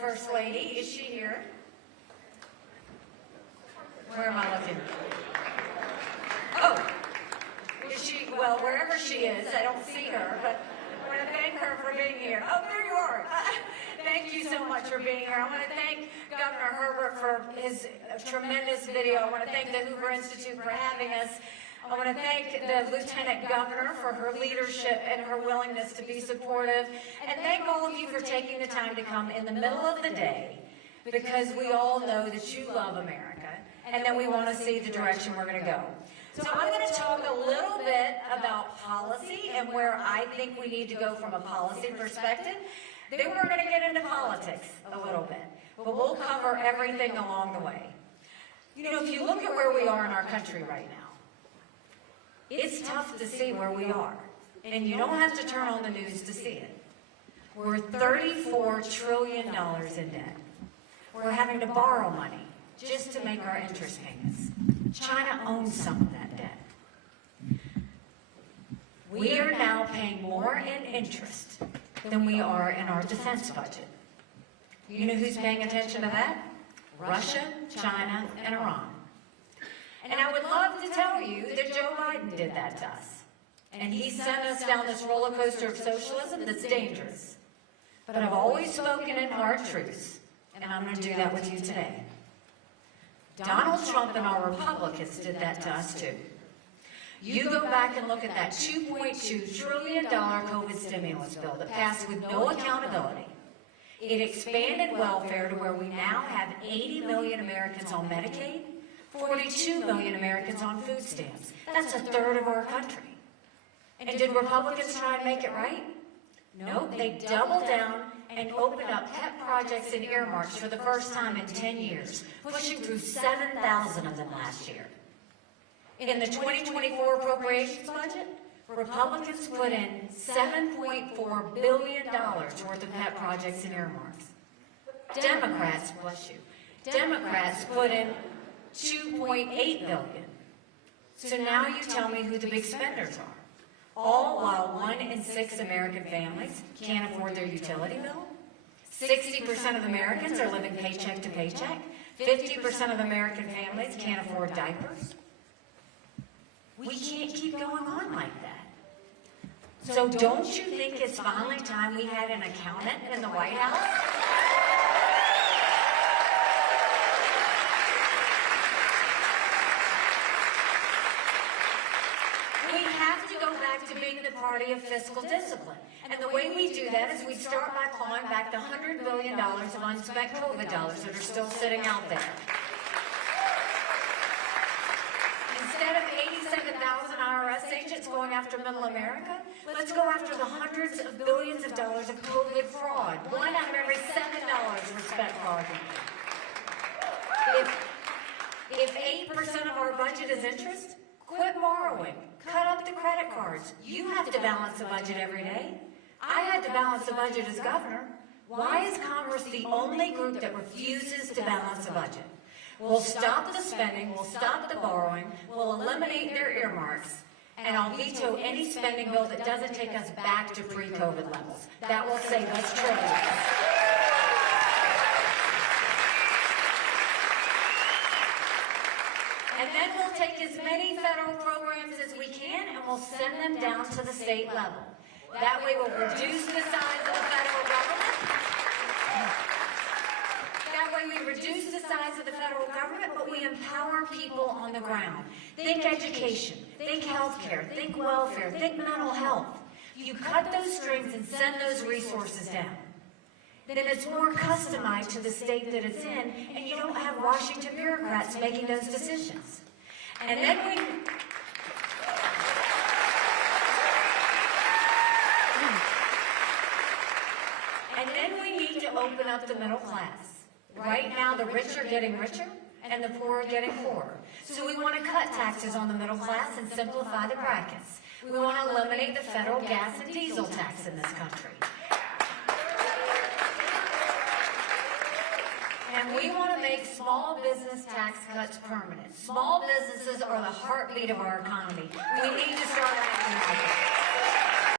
First Lady. Is she here? Where am I looking? Oh, is she? Well, wherever she is, I don't see her, but I want to thank her for being here. Oh, there you are. Thank you so much for being here. I want to thank Governor Herbert for his tremendous video. I want to thank the Hoover Institute for having us. I want to thank the Lieutenant Governor for her leadership and her willingness to be supportive. And thank all of you for taking the time to come in the middle of the day, because we all know that you love America and that we want to see the direction we're going to go. So I'm going to talk a little bit about policy and where I think we need to go from a policy perspective. Then we're going to get into politics a little bit, but we'll cover everything along the way. You know, if you look at where we are in our country right now, it's tough to see where we are, and you don't have to turn on the news to see it. We're $34 trillion in debt. We're having to borrow money just to make our interest payments. China owns some of that debt. We are now paying more in interest than we are in our defense budget. You know who's paying attention to that? Russia, China, and Iran. And I would love to tell you that Joe Biden did that to us. And he sent us down this roller coaster of socialism that's dangerous. But I've always spoken in hard truths, and I'm going to do that with you today. Donald Trump and our Republicans did that to us too. You go back and look at that $2.2 trillion COVID stimulus bill that passed with no accountability. It expanded welfare to where we now have 80 million Americans on Medicaid, 42 million Americans on food stamps. That's a third of our country. And did Republicans try and make it right? No, they doubled down and opened up pet projects and earmarks for the first time in 10 years, pushing through 7,000 of them last year. In the 2024 appropriations budget, Republicans put in $7.4 billion worth of pet projects and earmarks. Democrats, bless you, Democrats put in $2.8 billion. So now you tell me who the big spenders are. All while 1 in 6 American families can't afford their utility bill. 60% of Americans are living paycheck to paycheck. 50% of American families can't afford diapers. We can't keep going on like that. So don't you think it's finally time we had an accountant in the White House? To being the party of fiscal discipline. And the way we do that is we start by clawing back the $100 billion of unspent COVID dollars that are still sitting out there. Instead of 87,000 IRS agents going after middle America, let's go after the hundreds of billions of dollars of COVID fraud. 1 out of every $7 was spent fraudulently. If 8% of our budget is interest, quit borrowing. Cut up the credit cards. You have to balance the budget every day. I had to balance the budget as governor. Why is Congress the only group that refuses to balance the budget? We'll stop the spending, we'll stop the borrowing, we'll eliminate their earmarks, and I'll veto any spending bill that doesn't take us back to pre-COVID levels. That will save us trillions. And then we'll take as many federal programs as we can and we'll send them down to the state level. That way we'll reduce the size of the federal government. That way we reduce the size of the federal government, but we empower people on the ground. Think education, think healthcare, think welfare, think mental health. You cut those strings and send those resources down. Then it's more customized to the state that it's in, and you don't have Washington bureaucrats making those decisions. And then we need to open up the middle class. Right now, the rich are getting richer, and the poor are getting poorer. So we want to cut taxes on the middle class and simplify the brackets. We want to eliminate the federal gas and diesel tax in this country. And we want to make small business tax cuts permanent. Small businesses are the heartbeat of our economy. We need to start acting.